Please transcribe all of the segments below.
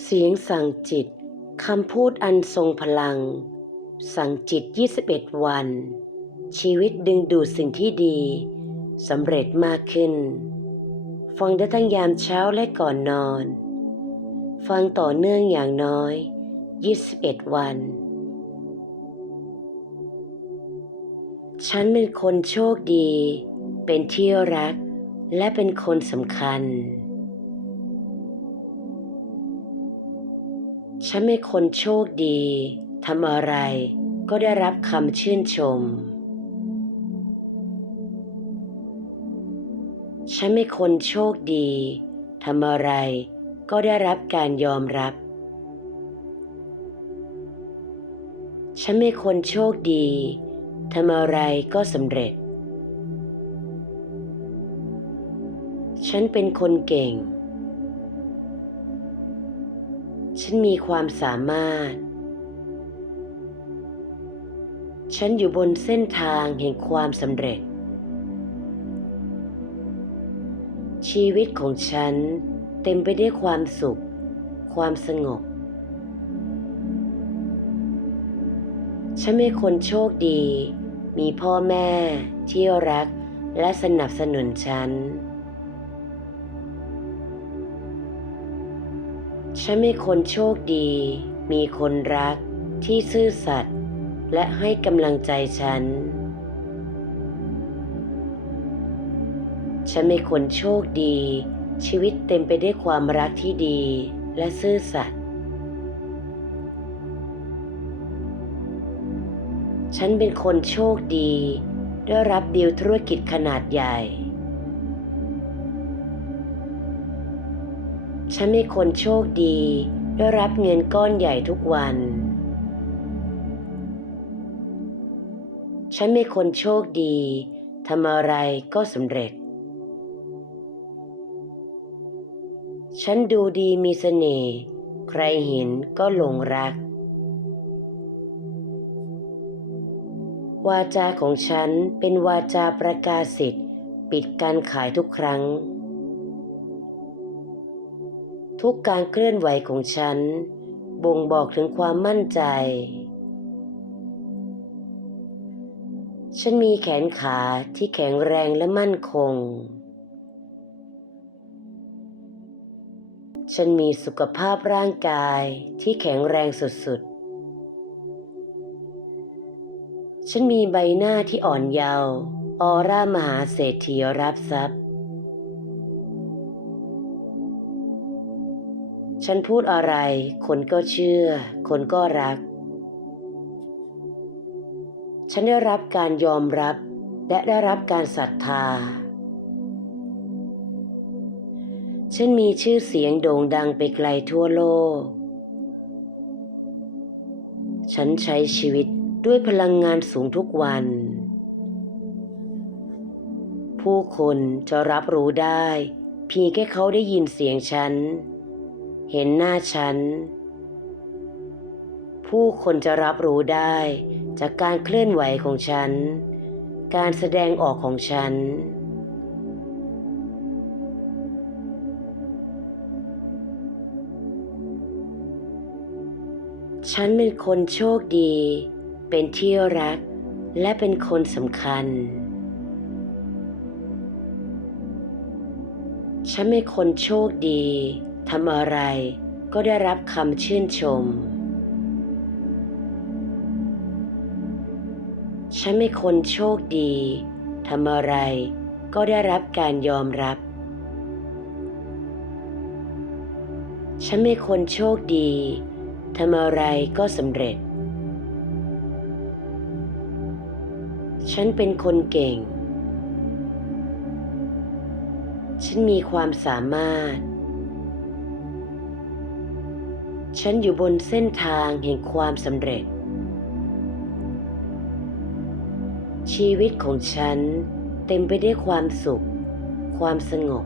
เสียงสั่งจิตคำพูดอันทรงพลัง สั่งจิต 21 วัน ชีวิตดึงดูดสิ่งที่ดีสำเร็จมากขึ้น ฟังได้ทั้งยามเช้าและก่อนนอน ฟังต่อเนื่องอย่างน้อย 21 วัน ฉันเป็นคนโชคดี เป็นที่รัก และเป็นคนสำคัญ ฉันเป็นคนโชคดีทำอะไรก็ได้รับคำชื่นชม ฉันเป็นคนโชคดีทำอะไรก็ได้รับการยอมรับ ฉันเป็นคนโชคดีทำอะไรก็สำเร็จ ฉันเป็นคนเก่ง ฉันมีความสามารถ ฉันอยู่บนเส้นทางแห่งความสำเร็จ ชีวิตของฉันเต็มไปด้วยความสุข ความสงบ ฉันเป็นคนโชคดี มีพ่อแม่ที่รักและสนับสนุนฉัน ฉันเป็นคนโชคดี มีคนรักที่ซื่อสัตย์และให้กำลังใจฉัน ฉันเป็นคนโชคดี ชีวิตเต็มไปด้วยความรักที่ดีและซื่อสัตย์ ฉันเป็นคนโชคดี ได้รับดีลธุรกิจขนาดใหญ่ ฉันเป็นคนโชคดี ได้รับเงินก้อนใหญ่ทุกวัน ฉันเป็นคนโชคดีทำอะไรก็สำเร็จ ฉันดูดีมีเสน่ห์ ใครเห็นก็หลงรัก วาจาของฉันเป็นวาจาประกาศสิทธิ์ ปิดการขายทุกครั้ง ทุกการเคลื่อนไหวของฉัน บ่งบอกถึงความมั่นใจ ฉันมีแขนขาที่แข็งแรงและมั่นคง ฉันมีสุขภาพร่างกายที่แข็งแรงสุดๆ ฉันมีใบหน้าที่อ่อนเยาว์ออร่ามหาเศรษฐีรับทรัพย์ ฉันพูดอะไร คนก็เชื่อ คนก็รัก ฉันได้รับการยอมรับและได้รับการศรัทธา ฉันมีชื่อเสียงโด่งดังไปไกลทั่วโลก ฉันใช้ชีวิตด้วยพลังงานสูงทุกวัน ผู้คนจะรับรู้ได้ เพียงแค่เขาได้ยินเสียงฉัน เห็นหน้าฉัน ผู้คนจะรับรู้ได้จากการเคลื่อนไหวของฉัน การแสดงออกของฉัน ฉันเป็นคนโชคดี เป็นที่รัก และเป็นคนสำคัญฉันเป็นคนโชคดี ทำอะไรก็ได้รับคำชื่นชม ฉันเป็นคนโชคดีทำอะไรก็ได้รับการยอมรับ ฉันเป็นคนโชคดีทำอะไรก็สำเร็จ ฉันเป็นคนเก่ง ฉันมีความสามารถ ฉันอยู่บนเส้นทางแห่งความสำเร็จ ชีวิตของฉันเต็มไปด้วยความสุข ความสงบ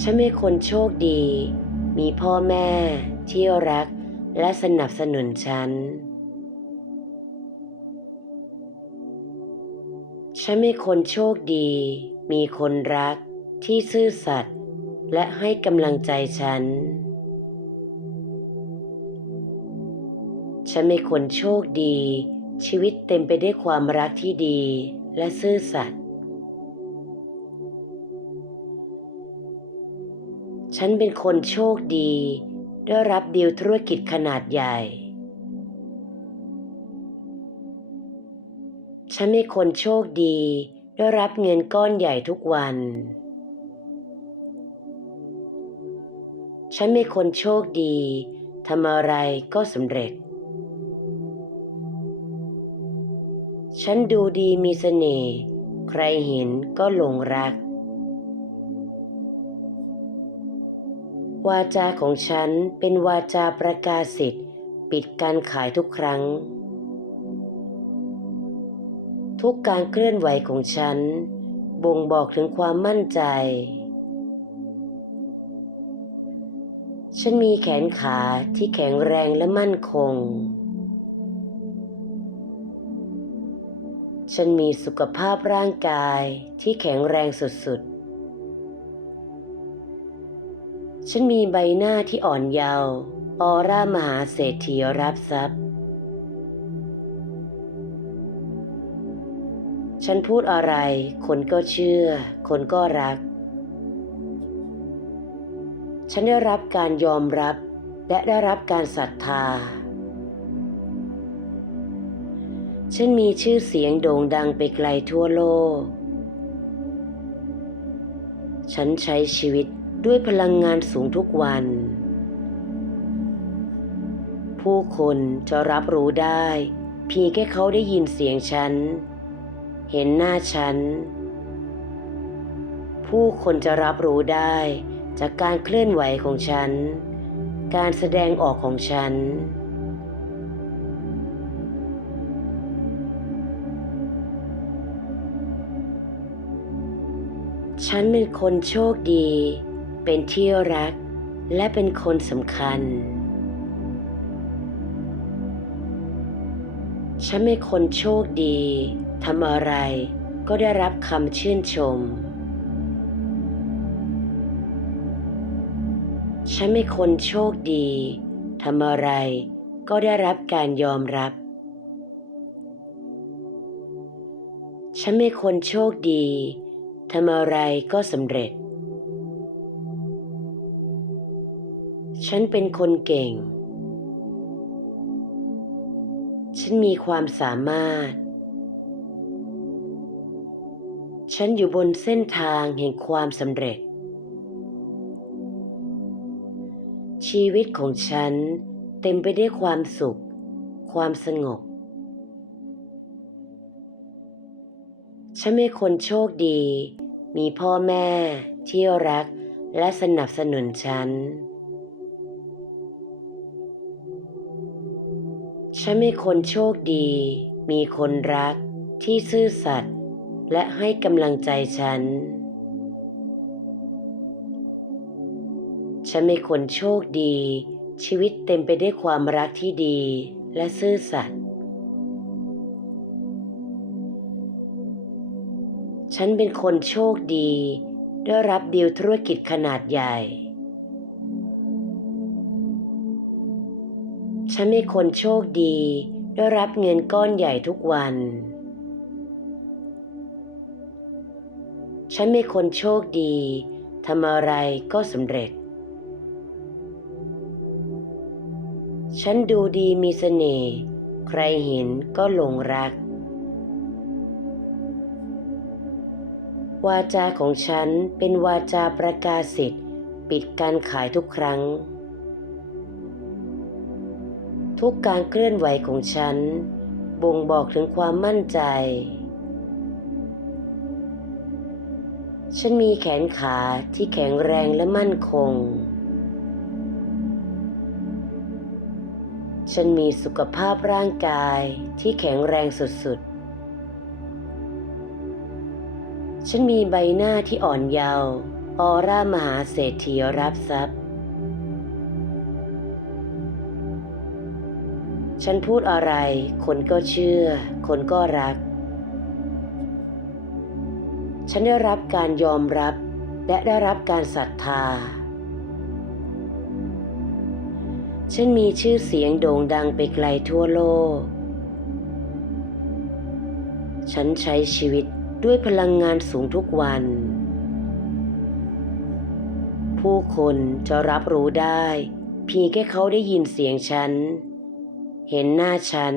ฉันเป็นคนโชคดี มีพ่อแม่ที่รักและสนับสนุนฉัน ฉันเป็นคนโชคดี มีคนรักที่ซื่อสัตย์ และให้กำลังใจฉัน ฉันเป็นคนโชคดี ชีวิตเต็มไปด้วยความรักที่ดีและซื่อสัตย์ ฉันเป็นคนโชคดี ได้รับดีลธุรกิจขนาดใหญ่ ฉันเป็นคนโชคดี ได้รับเงินก้อนใหญ่ทุกวัน ฉันเป็นคนโชคดีทำอะไรก็สำเร็จ ฉันดูดีมีเสน่ห์ ใครเห็นก็หลงรัก วาจาของฉันเป็นวาจาประกาศสิทธิ์ปิดการขายทุกครั้ง ทุกการเคลื่อนไหวของฉัน บ่งบอกถึงความมั่นใจ ฉันมีแขนขาที่แข็งแรงและมั่นคง ฉันมีสุขภาพร่างกายที่แข็งแรงสุดๆ ฉันมีใบหน้าที่อ่อนเยาว์ออร่ามหาเศรษฐีรับทรัพย์ ฉันพูดอะไร คนก็เชื่อ คนก็รัก ฉันได้รับการยอมรับและได้รับการศรัทธา ฉันมีชื่อเสียงโด่งดังไปไกลทั่วโลก ฉันใช้ชีวิตด้วยพลังงานสูงทุกวัน ผู้คนจะรับรู้ได้เพียงแค่เขาได้ยินเสียงฉัน เห็นหน้าฉัน ผู้คนจะรับรู้ได้ จากการเคลื่อนไหวของฉัน การแสดงออกของฉัน ฉันเป็นคนโชคดี เป็นที่รัก และเป็นคนสำคัญ ฉันเป็นคนโชคดีทำอะไรก็ได้รับคำชื่นชม ฉันเป็นคนโชคดีทำอะไรก็ได้รับการยอมรับ ฉันเป็นคนโชคดีทำอะไรก็สำเร็จ ฉันเป็นคนเก่ง ฉันมีความสามารถ ฉันอยู่บนเส้นทางแห่งความสำเร็จ ชีวิตของฉันเต็มไปด้วยความสุข ความสงบ ฉันเป็นคนโชคดี มีพ่อแม่ที่รักและสนับสนุนฉัน ฉันเป็นคนโชคดี มีคนรักที่ซื่อสัตย์และให้กำลังใจฉัน ฉันเป็นคนโชคดี ชีวิตเต็มไปด้วยความรักที่ดีและซื่อสัตย์ ฉันเป็นคนโชคดี ได้รับดีลธุรกิจขนาดใหญ่ ฉันเป็นคนโชคดี ได้รับเงินก้อนใหญ่ทุกวัน ฉันเป็นคนโชคดีทำอะไรก็สำเร็จ ฉันดูดีมีเสน่ห์ ใครเห็นก็หลงรัก วาจาของฉันเป็นวาจาประกาศสิทธิ์ปิดการขายทุกครั้ง ทุกการเคลื่อนไหวของฉัน บ่งบอกถึงความมั่นใจ ฉันมีแขนขาที่แข็งแรงและมั่นคง ฉันมีสุขภาพร่างกายที่แข็งแรงสุดๆ ฉันมีใบหน้าที่อ่อนเยาว์ออร่ามหาเศรษฐีรับทรัพย์ ฉันพูดอะไร คนก็เชื่อ คนก็รัก ฉันได้รับการยอมรับและได้รับการศรัทธา ฉันมีชื่อเสียงโด่งดังไปไกลทั่วโลก ฉันใช้ชีวิตด้วยพลังงานสูงทุกวัน ผู้คนจะรับรู้ได้เพียงแค่เขาได้ยินเสียงฉัน เห็นหน้าฉัน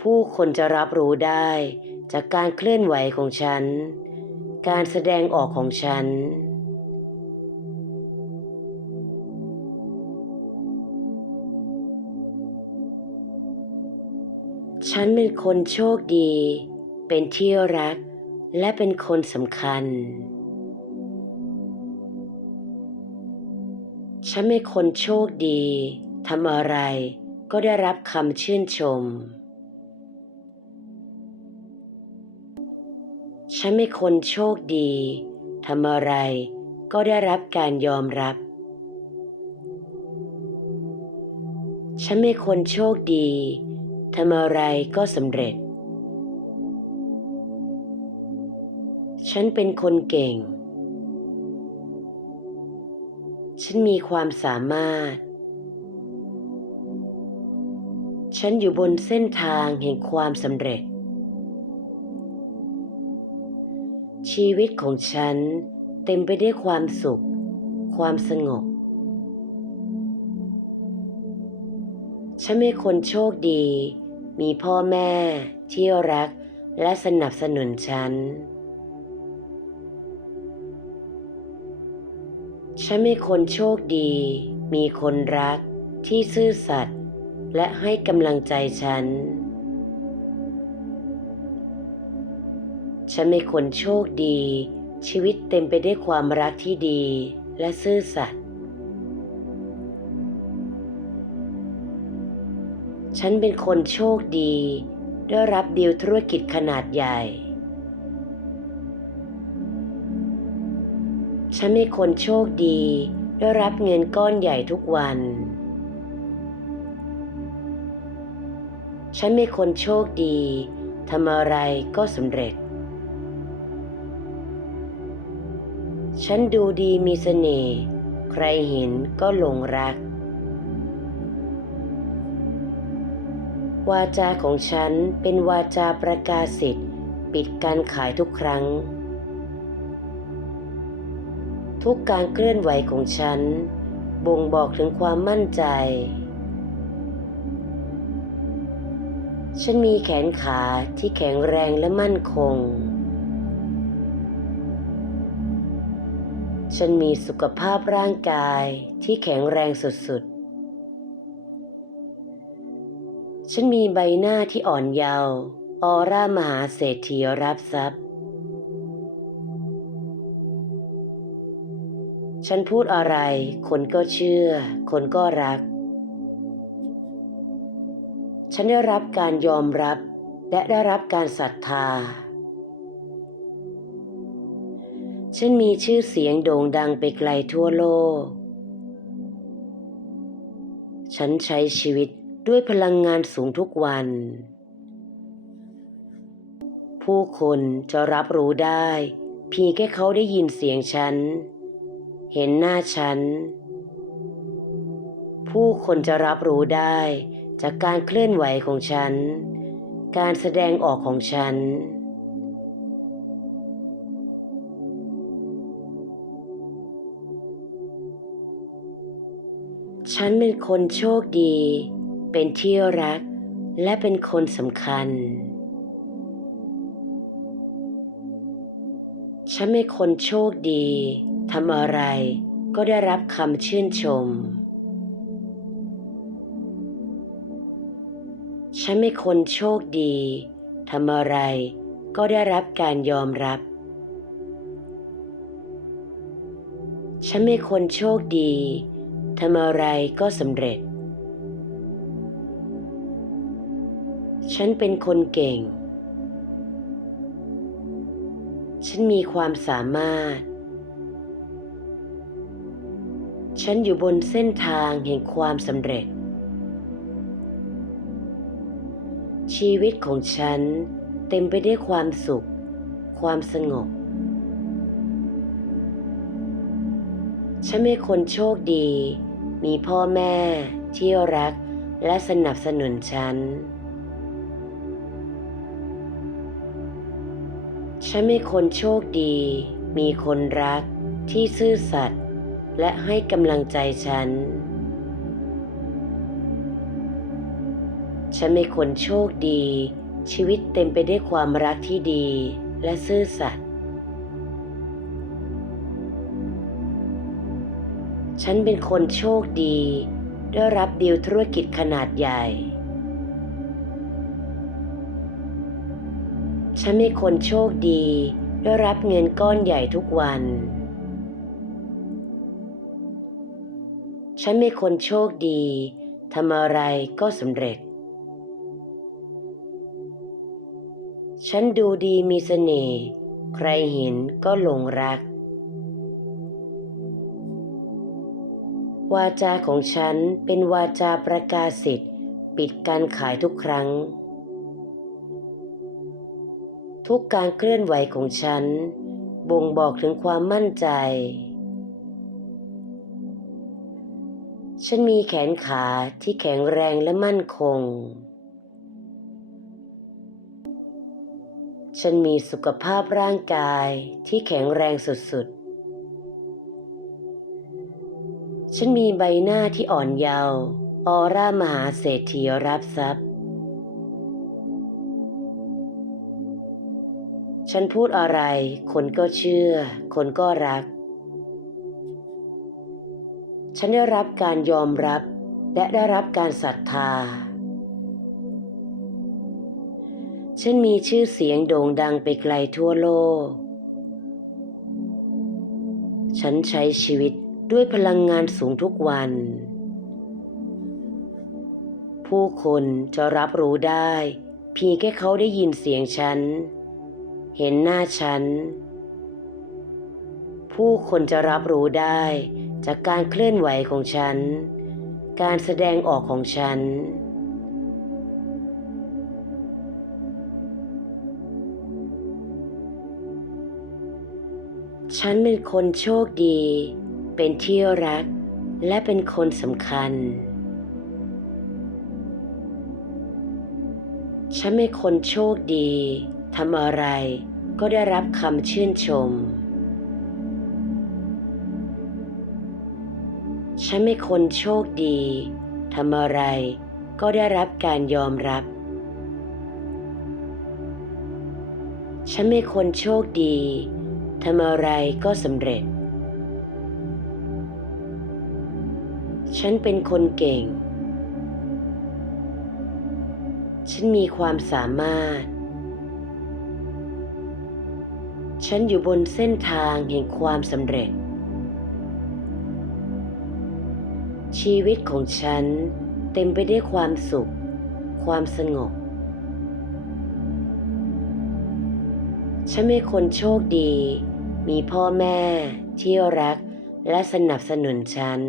ผู้คนจะรับรู้ได้จากการเคลื่อนไหวของฉัน การแสดงออกของฉัน ฉันเป็นคนโชคดี เป็นที่รัก และเป็นคนสำคัญ ฉันเป็นคนโชคดีทำอะไรก็ได้รับคำชื่นชม ฉันเป็นคนโชคดีทำอะไรก็ได้รับการยอมรับ ฉันเป็นคนโชคดี ทำอะไรก็สำเร็จ ฉันเป็นคนเก่ง ฉันมีความสามารถ ฉันอยู่บนเส้นทางแห่งความสำเร็จ ชีวิตของฉันเต็มไปด้วยความสุข ความสงบ ฉันเป็นคนโชคดี มีพ่อแม่ที่รักและสนับสนุนฉัน ฉันเป็นคนโชคดี มีคนรักที่ซื่อสัตย์และให้กำลังใจฉัน ฉันเป็นคนโชคดี ชีวิตเต็มไปด้วยความรักที่ดีและซื่อสัตย์ ฉันเป็นคนโชคดี ได้รับดีลธุรกิจขนาดใหญ่ ฉันเป็นคนโชคดี ได้รับเงินก้อนใหญ่ทุกวัน ฉันเป็นคนโชคดีทำอะไรก็สำเร็จ ฉันดูดีมีเสน่ห์ ใครเห็นก็หลงรัก วาจาของฉันเป็นวาจาประกาศสิทธิ์ปิดการขายทุกครั้ง ทุกการเคลื่อนไหวของฉัน บ่งบอกถึงความมั่นใจ ฉันมีแขนขาที่แข็งแรงและมั่นคง ฉันมีสุขภาพร่างกายที่แข็งแรงสุดๆ ฉันมีใบหน้าที่อ่อนเยาว์ออร่ามหาเศรษฐีรับทรัพย์ ฉันพูดอะไร คนก็เชื่อ คนก็รัก ฉันได้รับการยอมรับและได้รับการศรัทธา ฉันมีชื่อเสียงโด่งดังไปไกลทั่วโลก ฉันใช้ชีวิต ด้วยพลังงานสูงทุกวัน ผู้คนจะรับรู้ได้ เพียงแค่เขาได้ยินเสียงฉัน เห็นหน้าฉัน ผู้คนจะรับรู้ได้ จากการเคลื่อนไหวของฉัน การแสดงออกของฉันฉันเป็นคนโชคดี เป็นที่รักและเป็นคนสำคัญ ฉันเป็นคนโชคดีทำอะไรก็ได้รับคำชื่นชม ฉันเป็นคนโชคดีทำอะไรก็ได้รับการยอมรับ ฉันเป็นคนโชคดีทำอะไรก็สำเร็จ ฉันเป็นคนเก่ง ฉันมีความสามารถ ฉันอยู่บนเส้นทางแห่งความสำเร็จ ชีวิตของฉันเต็มไปด้วยความสุข ความสงบ ฉันเป็นคนโชคดี มีพ่อแม่ที่รักและสนับสนุนฉัน ฉันเป็นคนโชคดี มีคนรักที่ซื่อสัตย์และให้กำลังใจฉัน ฉันเป็นคนโชคดี ชีวิตเต็มไปด้วยความรักที่ดีและซื่อสัตย์ ฉันเป็นคนโชคดี ได้รับดีลธุรกิจขนาดใหญ่ ฉันเป็นคนโชคดีได้รับเงินก้อนใหญ่ทุกวัน ฉันเป็นคนโชคดีทำอะไรก็สำเร็จ ฉันดูดีมีเสน่ห์ใครเห็นก็หลงรัก วาจาของฉันเป็นวาจาประกาศสิทธิ์ปิดการขายทุกครั้ง ทุกการเคลื่อนไหวของฉัน บ่งบอกถึงความมั่นใจ ฉันมีแขนขาที่แข็งแรงและมั่นคง ฉันมีสุขภาพร่างกายที่แข็งแรงสุดๆ ฉันมีใบหน้าที่อ่อนเยาว์ออร่ามหาเศรษฐีรับทรัพย์ ฉันพูดอะไร คนก็เชื่อ คนก็รัก ฉันได้รับการยอมรับและได้รับการศรัทธา ฉันมีชื่อเสียงโด่งดังไปไกลทั่วโลก ฉันใช้ชีวิตด้วยพลังงานสูงทุกวัน ผู้คนจะรับรู้ได้ เพียงแค่เขาได้ยินเสียงฉัน เห็นหน้าฉัน ผู้คนจะรับรู้ได้จากการเคลื่อนไหวของฉัน การแสดงออกของฉัน ฉันเป็นคนโชคดี เป็นที่รัก และเป็นคนสำคัญ ฉันเป็นคนโชคดี ทำอะไรก็ได้รับคำชื่นชม ฉันเป็นคนโชคดีทำอะไรก็ได้รับการยอมรับ ฉันเป็นคนโชคดีทำอะไรก็สำเร็จ ฉันเป็นคนเก่ง ฉันมีความสามารถ ฉันอยู่บนเส้นทางแห่งความสำเร็จ ชีวิตของฉันเต็มไปด้วยความสุข ความสงบ ฉันเป็นคนโชคดี มีพ่อแม่ที่รักและสนับสนุนฉัน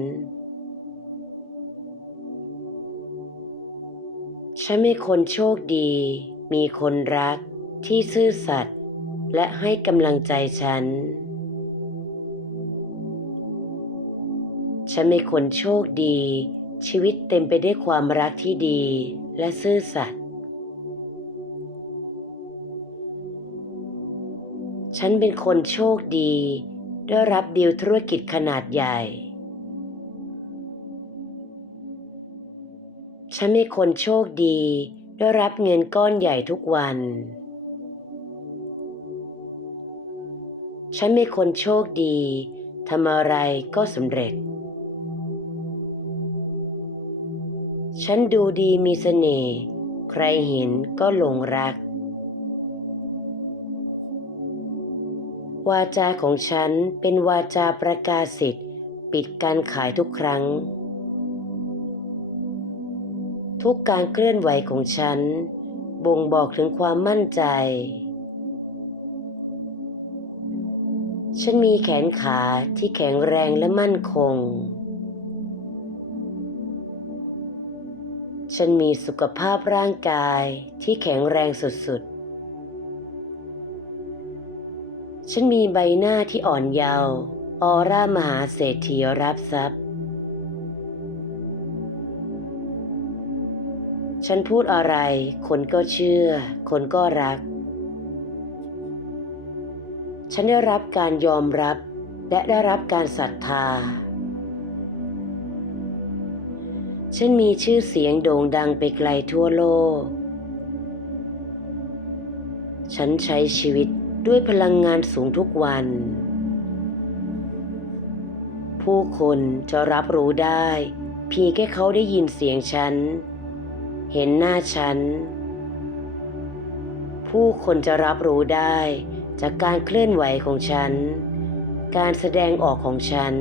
ฉันเป็นคนโชคดี มีคนรักที่ซื่อสัตย์ และให้กำลังใจฉัน ฉันเป็นคนโชคดี ชีวิตเต็มไปด้วยความรักที่ดีและซื่อสัตย์ ฉันเป็นคนโชคดี ได้รับดีลธุรกิจขนาดใหญ่ ฉันเป็นคนโชคดี ได้รับเงินก้อนใหญ่ทุกวัน ฉันเป็นคนโชคดีทำอะไรก็สำเร็จ ฉันดูดีมีเสน่ห์ ใครเห็นก็หลงรัก วาจาของฉันเป็นวาจาประกาศสิทธิ์ปิดการขายทุกครั้ง ทุกการเคลื่อนไหวของฉัน บ่งบอกถึงความมั่นใจ ฉันมีแขนขาที่แข็งแรงและมั่นคง ฉันมีสุขภาพร่างกายที่แข็งแรงสุดๆ ฉันมีใบหน้าที่อ่อนเยาว์ ออร่ามหาเศรษฐีรับทรัพย์ ฉันพูดอะไร คนก็เชื่อ คนก็รัก ฉันได้รับการยอมรับและได้รับการศรัทธา ฉันมีชื่อเสียงโด่งดังไปไกลทั่วโลก ฉันใช้ชีวิตด้วยพลังงานสูงทุกวัน ผู้คนจะรับรู้ได้เพียงแค่เขาได้ยินเสียงฉัน เห็นหน้าฉัน ผู้คนจะรับรู้ได้ จากการเคลื่อนไหวของฉัน การแสดงออกของฉัน